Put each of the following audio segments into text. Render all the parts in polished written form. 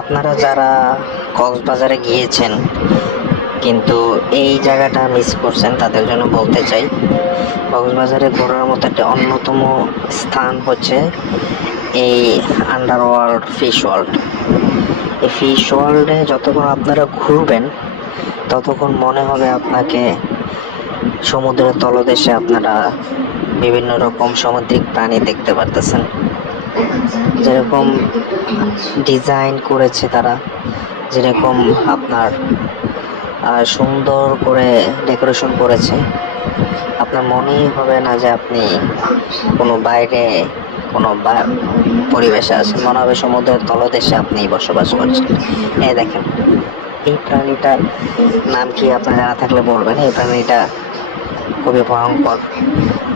আপনারা যারা কক্সবাজারে গিয়েছেন কিন্তু এই জায়গাটা মিস করছেন, তাদের জন্য বলতে চাই, কক্সবাজারে ঘোরার মতো একটা অন্যতম স্থান হচ্ছে এই আন্ডারওয়ার্ল্ড ফিশ ওয়ার্ল্ড। এই ফিশ ওয়ার্ল্ডে যতক্ষণ আপনারা ঘুরবেন ততক্ষণ মনে হবে আপনাকে সমুদ্রের তলদেশে আপনারা বিভিন্ন রকম সামুদ্রিক প্রাণী দেখতে পারতেছেন। যেরকম ডিজাইন করেছে তারা, যেরকম আপনার সুন্দর করে ডেকোরেশন করেছে, আপনার মনেই হবে না যে আপনি কোনো বাইরে কোনো পরিবেশে আছেন, মনে হবে সমুদ্রের তলদেশে আপনি বসবাস করছেন। এই দেখেন, এই প্রাণীটার নাম কি আপনার জানা থাকলে বলবেন। এই প্রাণীটা খুবই ভয়ঙ্কর,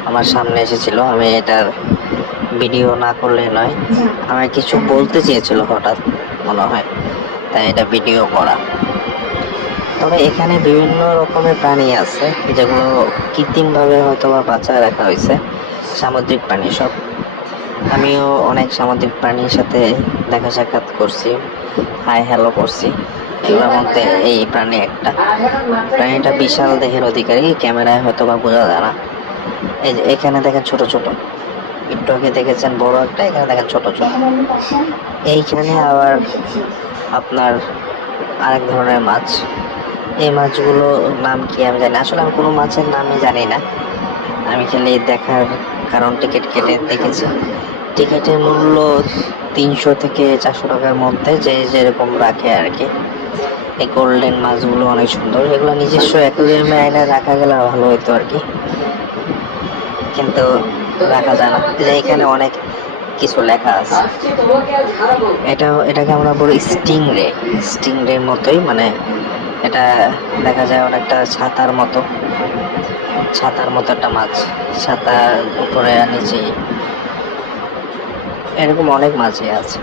আমার সামনে এসেছিল, আমি এটার ভিডিও না করলে নয়। আমার কিছু বলতে চেয়েছিল হঠাৎ মনে হয়, তাই এটা ভিডিও করা। তবে এখানে বিভিন্ন রকমের প্রাণী আছে যেগুলো কৃত্রিমভাবে হয়তো বা বাঁচায় রাখা হয়েছে, সামুদ্রিক প্রাণী সব। আমিও অনেক সামুদ্রিক প্রাণীর সাথে দেখা সাক্ষাৎ করছি, হাই হ্যালো করছি। এগুলোর মধ্যে এই প্রাণী একটা, প্রাণীটা বিশাল দেহের অধিকারী, ক্যামেরায় হয়তো বা বোঝা যায় না। এই যে এখানে দেখেন ছোট ছোট, একটু আগে দেখেছেন বড় একটা, এখানে দেখেন ছোট ছোট। এইখানে আবার আপনার আরেক ধরনের মাছ। এই মাছগুলো নাম কি আমি জানি, আসলে আমি কোনো মাছের নামই জানি না। আমি খালি দেখার কারণ টিকিট কেটে দেখেছি। টিকিটের মূল্য 300 থেকে 400 টাকার মধ্যে, যে যেরকম রাখে আর কি। এই গোল্ডেন মাছগুলো অনেক সুন্দর, এগুলো নিজস্ব অ্যাকুয়ারিয়ামে আয়না রাখা গেলে ভালো হতো আর কি, কিন্তু রাখা যায় না। যে এখানে অনেক কিছু লেখা আছে, এটাকে আমরা বলি স্টিংরে। স্টিংরের মতোই, মানে এটা দেখা যায় অনেকটা ছাতার মতো একটা মাছ, ছাতার উপরে নিচে, এরকম অনেক মাছই আছে।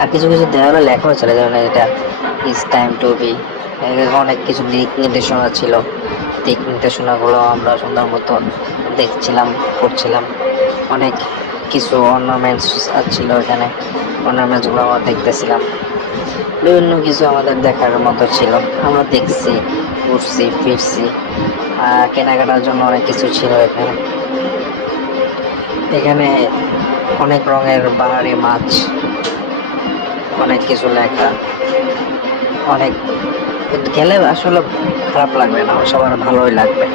আর কিছু কিছু দেওয়ালে লেখাও ছিল, যেমন এটা ইস টাইম টু বি, অনেক কিছু দিক নির্দেশনা ছিল। দিক নির্দেশনাগুলো আমরা সুন্দর মতো দেখছিলাম, পড়ছিলাম। অনেক কিছু অর্নামেন্টস ছিল এখানে, অর্নামেন্টসগুলো আমরা দেখতেছিলাম। বিভিন্ন কিছু আমাদের দেখার মতো ছিল, আমরা দেখছি, ঘুরছি ফিরছি। কেনাকাটার জন্য অনেক কিছু ছিল এখানে। এখানে অনেক রঙের বাহারি মাছ, অনেক কিছু লেখা, অনেক গেলে আসলে খারাপ লাগবে না, সবার ভালোই লাগবে।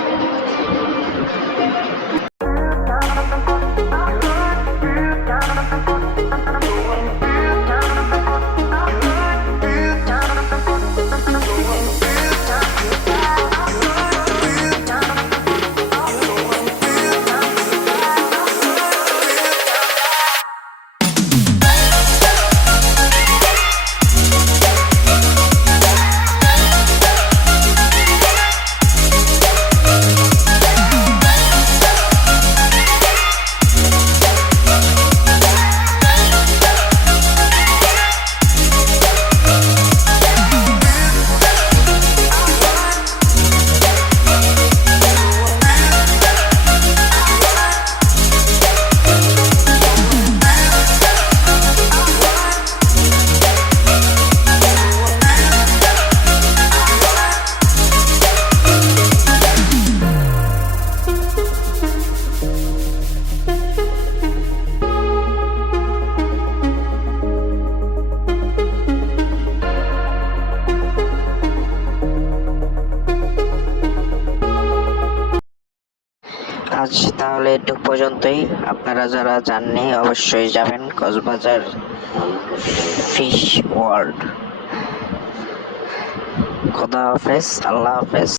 আজ তাহলে এটুক পর্যন্তই। আপনারা যারা যাননি অবশ্যই যাবেন কক্সবাজার ফিশ ওয়ার্ল্ড। খোদা হাফেজ, আল্লাহ হাফেজ।